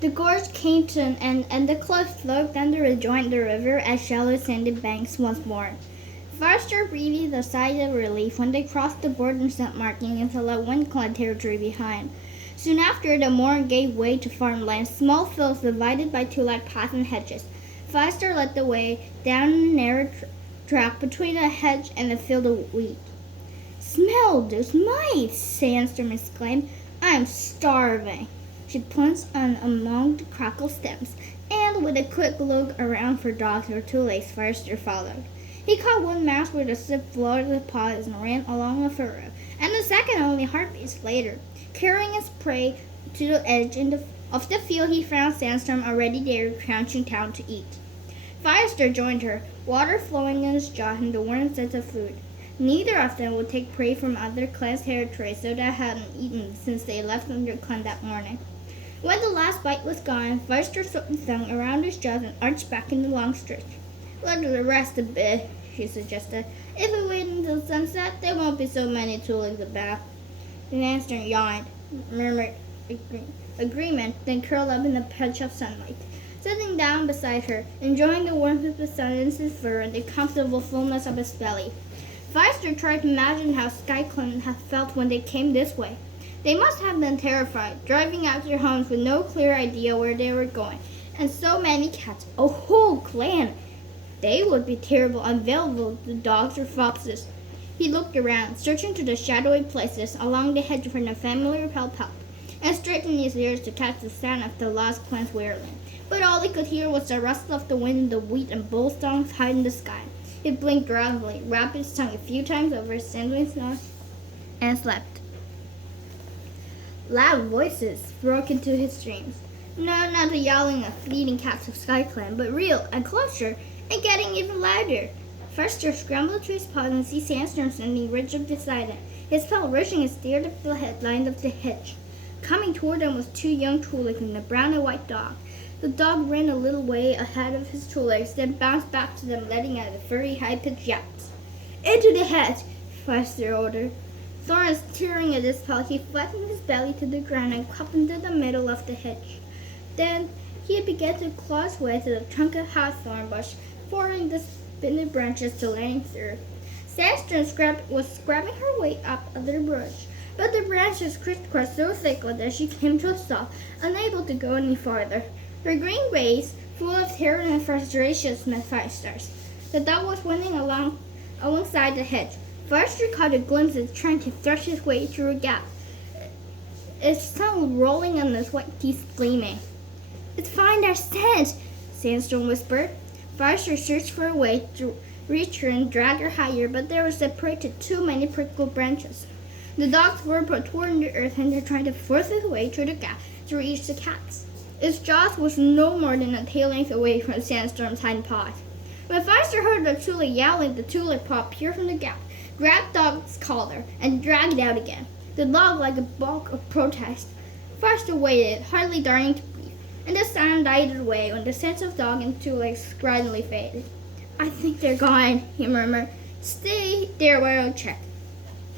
The gorge came to an end, and the cliff sloped down to rejoin the river as shallow sandy banks once more. Forster breathed a sigh of relief when they crossed the border stump marking and left wind-clad territory behind. Soon after, the moor gave way to farmland, small fields divided by two-like paths and hedges. Forster led the way down a narrow track between a hedge and a field of wheat. "Smell those mice!" Sandstorm exclaimed. "I'm starving." She plunged on among the crackled stems, and with a quick look around for dogs or two-legs, Forster followed. He caught one mouse with a slip floated his paws and ran along a furrow, and the second only heartbeats later. Carrying his prey to the edge of the field, he found Sandstorm already there, crouching down to eat. Forster joined her, water flowing in his jaw and the warm sense of food. Neither of them would take prey from other clans' territories, so they hadn't eaten since they left their clan that morning. When the last bite was gone, Forster swept his tongue around his jaws and arched back in the long stretch. "Let it rest a bit," she suggested. "If we wait until sunset, there won't be so many tulips about." Sandstorm yawned, murmured agreement, then curled up in a patch of sunlight, sitting down beside her, enjoying the warmth of the sun in his fur and the comfortable fullness of his belly. Forster tried to imagine how SkyClan had felt when they came this way. They must have been terrified, driving out their homes with no clear idea where they were going, and so many cats, a whole clan. They would be terrible, unavailable to dogs or foxes. He looked around, searching through the shadowy places along the hedge for the familiar pelt, and straightened his ears to catch the sound of the lost clan's wailing. But all he could hear was the rustle of the wind in the wheat and bullstongs high in the sky. He blinked drowsily, wrapped his tongue a few times over his sandwich nose, and slept. Loud voices broke into his dreams. No, not the yowling of fleeting cats of SkyClan, but real and closer, and getting even louder. Forster scrambled to his paws and see Sandstorm standing rigid beside him, his tail rushing and stared up the headline of the hedge. Coming toward them was two young tulips and a brown and white dog. The dog ran a little way ahead of his two legs, then bounced back to them, letting out a furry, high-pitched yap. "Into the hedge!" Forster ordered. Thorns tearing at his paw, he flattened his belly to the ground and crept into the middle of the hedge. Then he began to claw his way to the trunk of hawthorn bush, following the spinning branches to landing through. Sandstorm was scrabbing her way up under the brush, but the branches crisscrossed so thickly that she came to a stop, unable to go any farther. Her green rays, full of terror and frustration, met Firestars. The dog was winding alongside the hedge. Forster caught a glimpse of it trying to thrust his way through a gap, its tongue rolling and its white teeth gleaming. "It's find our scent," Sandstorm whispered. Forster searched for a way to reach her and drag her higher, but they were separated too many prickly branches. The dog's fur tore in the earth, and they tried to force his way through the gap to reach the cats. Its jaws was no more than a tail length away from Sandstorm's hind paws. When Forster heard the tulip yowling, the tulip paw peered from the gap, grabbed dog's collar, and dragged it out again. The dog, like a bark of protest. Forster waited, hardly daring to breathe, and the sound died away when the scent of dog and two legs gradually faded. "I think they're gone," he murmured. "Stay there while I check."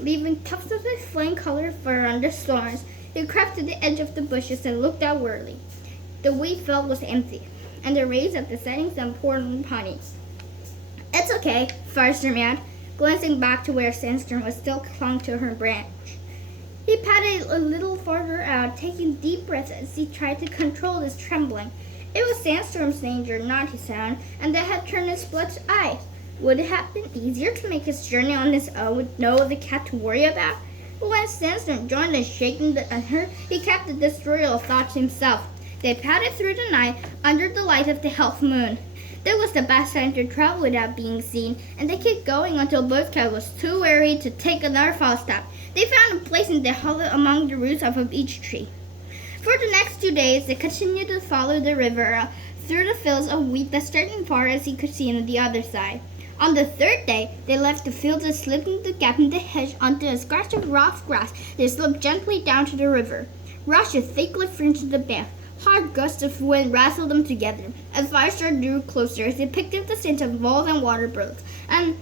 Leaving tufts of his flame-colored fur on the thorns, he crept to the edge of the bushes and looked out wearily. The wheat field was empty, and the rays of the setting sun poured upon it. "It's okay," Forster meowed, glancing back to where Sandstorm was still clung to her branch. He padded a little farther out, taking deep breaths as he tried to control his trembling. It was Sandstorm's danger, not his own, and that had turned his blood to ice. Would it have been easier to make his journey on his own with no other cat to worry about? But when Sandstorm joined in shaking at her, he kept the destroyer of thoughts himself. They padded through the night under the light of the half moon. That was the best time to travel without being seen, and they kept going until Buzzcut was too weary to take another false step. They found a place in the hollow among the roots of a beech tree. For the next 2 days, they continued to follow the river through the fields of wheat that stretched far as he could see on the other side. On the third day, they left the fields and slipped into the gap in the hedge onto a scratch of rough grass that sloped gently down to the river. Rushes thickly fringed the bank. Hard gusts of wind rustled them together, and Firestar drew closer as he picked up the scent of voles and water birds, and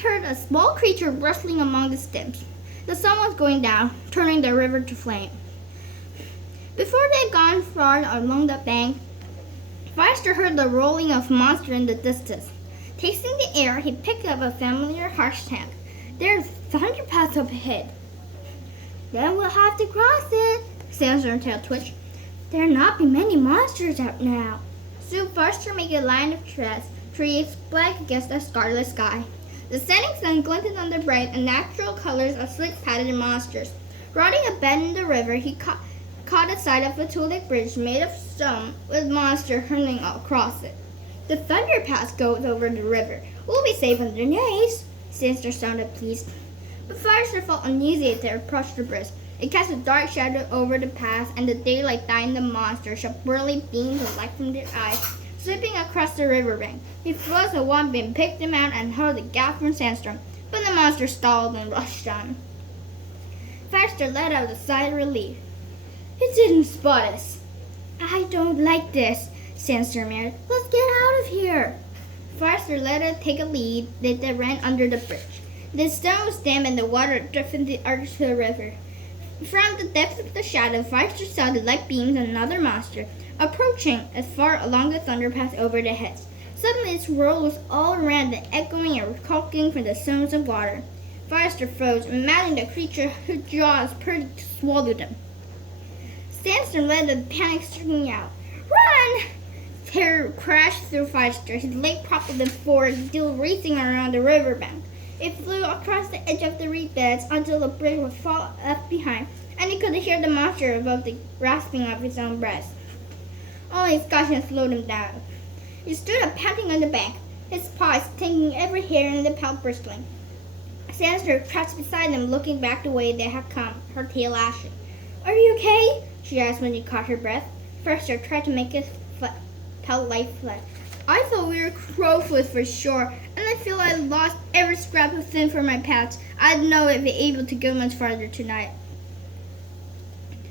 heard a small creature rustling among the stems. The sun was going down, turning the river to flame. Before they had gone far along the bank, Firestar heard the rolling of monster in the distance. Tasting the air, he picked up a familiar harsh tank. There's thunder paths up ahead. Then we'll have to cross it, Sandstorm tail twitched. There'll not be many monsters out now. Soon Firestar made a line of trees black against the scarlet sky. The setting sun glinted on the bright and natural colors of slick-padded monsters. Riding a bend in the river, he caught a sight of a tulip bridge made of stone with monsters hurtling across it. The thunder pass goes over the river. We'll be safe underneath. Sandstorm sounded pleased. But Firestar felt uneasy as they approached the bridge. It cast a dark shadow over the pass, and the daylight dying the monsters shot whirling beams of light from their eyes, sweeping across the riverbank. He froze a one beam, picked them out, and hurled a gap from Sandstorm, but the monster stalled and rushed on. Firestar let out a sigh of relief. It didn't spot us. I don't like this, Sandstorm yelled. Let's get out of here. Firestar let it take a lead. They ran under the bridge. The stone was damp and the water drifted the arch to the river. From the depths of the shadow, Firestar saw the light beams of another monster approaching as far along the thunder path over their heads. Suddenly its roar was all around them, echoing and croaking from the stones of water. Firestar froze, imagining the creature whose jaws purred to swallow them. Sandstorm let the panic-stricken out. Run! Terror crashed through Firestar, his leg propelled him forward, still racing around the riverbank. It flew across the edge of the reed beds until the bridge was far left behind, and he could hear the monster above the rasping of his own breath. Only his caution slowed him down. He stood up panting on the bank, his paws stinging every hair in the pelt bristling. Sandstorm crouched beside him, looking back the way they had come, her tail lashing. Are you okay? She asked when he caught her breath. Firestar tried to make his pelt lifeless. I thought we were crowfoot for sure, and I feel I lost every scrap of fin for my pets. I'd know if be able to go much farther tonight.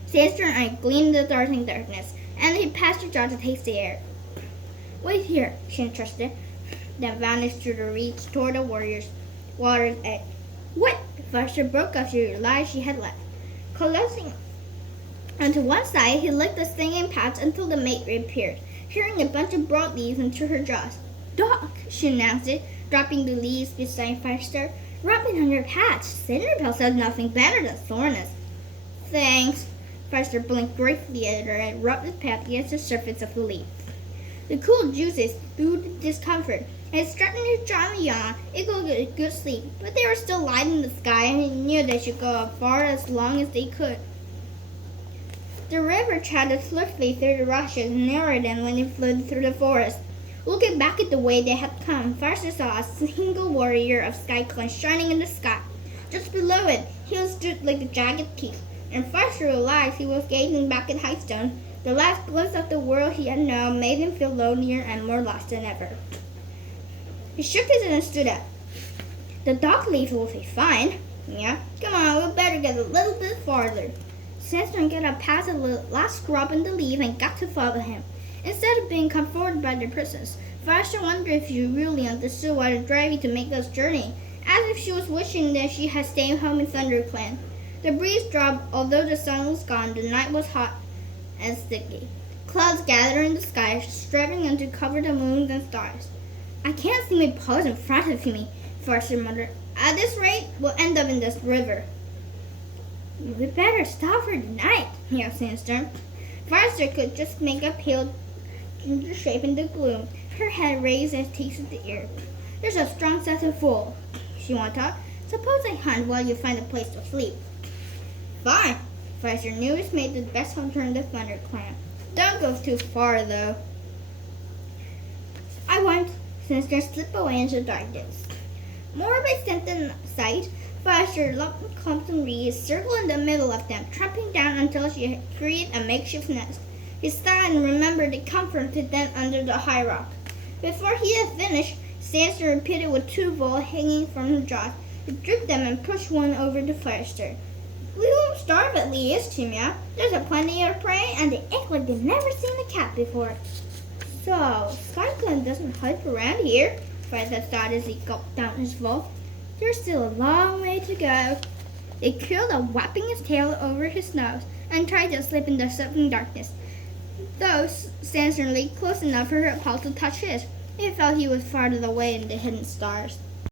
Sandstorm eye gleamed in the darting darkness, and he passed her jaw to taste the air. Wait here, she entrusted, then vanished through the reeds toward the water's edge. What? Firestar broke off the lie she had left. Collapsing onto one side, he licked the stinging patch until the mate reappeared, carrying a bunch of broadleaves into her jaws. Doc, she announced it, dropping the leaves beside Firestar. Rub it on your patch. Cinderbell says nothing better than soreness. Thanks. Firestar blinked gratefully at her and rubbed his patch against the surface of the leaf. The cool juices soothed discomfort, and straightened his jaw and yawn. It could get a good sleep, but they were still light in the sky, and he knew they should go as far as long as they could. The river chattered swiftly through the rushes, nearer than when it flowed through the forest. Looking back at the way they had come, Firestar saw a single warrior of SkyClan shining in the sky. Just below it, hills stood like a jagged teeth, and Firestar realized he was gazing back at Hightstone. The last glimpse of the world he had known made him feel lonelier and more lost than ever. He shook his head and stood up. The dock leaves will be fine. Yeah, come on, we better get a little bit farther. Sandstorm got up past the last scrub in the leaf and got to follow him. Instead of being comforted by their presence, Firestar wondered if she really understood what was driving to make this journey, as if she was wishing that she had stayed home in ThunderClan. The breeze dropped, although the sun was gone. The night was hot and sticky. Clouds gathered in the sky, striving to cover the moon and stars. I can't see my paws in front of me, Firestar muttered. At this rate, we'll end up in this river. We better stop for the night, yelled Sandstorm. Firestar could just make a pale ginger shape in the gloom, her head raised and tasted the air. There's a strong sense of full, she went on. Suppose I hunt while you find a place to sleep. Fine. Firestar knew his mate the best hunter in the ThunderClan. Don't go too far, though. I won't. Sandstorm slipped away into the darkness. More by scent than sight, Firestar looked at clumps and reeds, circled in the middle of them, tramping down until she had created a makeshift nest. He sighed and remembered the comfort to den under the high rock. Before he had finished, Sandstorm repeated with two balls hanging from her jaws. He drooped them and pushed one over to Firestar. We won't starve at least, he meowed. There's a plenty of prey, and they act like they've never seen a cat before. So, SkyClan doesn't hype around here, Firestar thought as he gulped down his bowl. There's still a long way to go. They curled up, whapping his tail over his nose. and tried to slip in the sudden darkness. Though Sandstorm lay close enough for her paw to touch his, it felt he was farther away in the hidden stars.